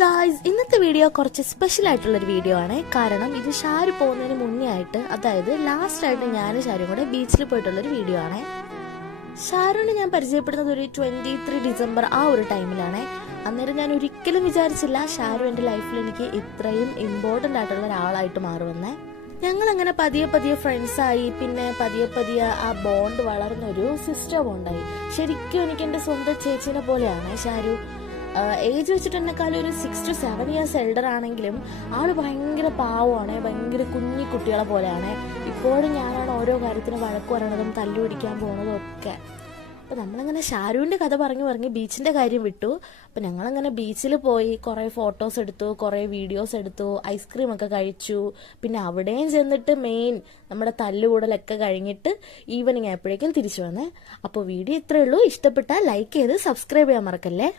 Guys, ഇന്നത്തെ video കുറച്ച് special ആയിട്ടുള്ളൊരു വീഡിയോ ആണ്. കാരണം ഇത് ഷാരു പോകുന്നതിന് മുന്നേ ആയിട്ട്, അതായത് ലാസ്റ്റ് ആയിട്ട് ഞാനും ഷാരും കൂടെ ബീച്ചിൽ പോയിട്ടുള്ളൊരു വീഡിയോ ആണ്. ഷാരുവിനെ ഞാൻ പരിചയപ്പെടുന്നത് ഒരു 23 ഡിസംബർ ആ ഒരു ടൈമിലാണ്. അന്നേരം ഞാൻ ഒരിക്കലും വിചാരിച്ചില്ല ഷാരു എൻ്റെ ലൈഫിൽ എനിക്ക് ഇത്രയും ഇമ്പോർട്ടൻ്റ് ആയിട്ടുള്ള ഒരാളായിട്ട് മാറുമെന്നേ. ഞങ്ങളങ്ങനെ പതിയെ പതിയെ ഫ്രണ്ട്സായി. പിന്നെ പതിയെ ആ ബോണ്ട് വളർന്നൊരു സിസ്റ്റർ ബോണ്ടായി. ശരിക്കും എനിക്ക് എൻ്റെ സ്വന്തം ചേച്ചീനെ പോലെയാണ് ഷാരു. ഏജ് വെച്ചിട്ട് എന്നെക്കാളും ഒരു 6 to 7 years എൽഡർ ആണെങ്കിലും ആള് ഭയങ്കര പാവമാണ്, ഭയങ്കര കുഞ്ഞി കുട്ടികളെ പോലെയാണ്. ഇപ്പോഴും ഞാനാണ് ഓരോ കാര്യത്തിന് വഴക്ക് പറയണതും തല്ലുപിടിക്കാൻ പോകുന്നതും ഒക്കെ. അപ്പം നമ്മളങ്ങനെ ഷാരുവിൻ്റെ കഥ പറഞ്ഞ് ബീച്ചിൻ്റെ കാര്യം വിട്ടു. അപ്പം ഞങ്ങളങ്ങനെ ബീച്ചിൽ പോയി കുറേ ഫോട്ടോസ് എടുത്തു, കുറേ വീഡിയോസ് എടുത്തു, ഐസ്ക്രീം ഒക്കെ കഴിച്ചു. പിന്നെ അവിടെയും ചെന്നിട്ട് മെയിൻ നമ്മുടെ തല്ലുകൂടലൊക്കെ കഴിഞ്ഞിട്ട് ഈവനിങ് ആയപ്പോഴേക്കും തിരിച്ചു വന്നേ. അപ്പോൾ വീഡിയോ ഇത്രയേ ഉള്ളൂ. ഇഷ്ടപ്പെട്ടാൽ ലൈക്ക് ചെയ്ത് സബ്സ്ക്രൈബ് ചെയ്യാൻ മറക്കല്ലേ.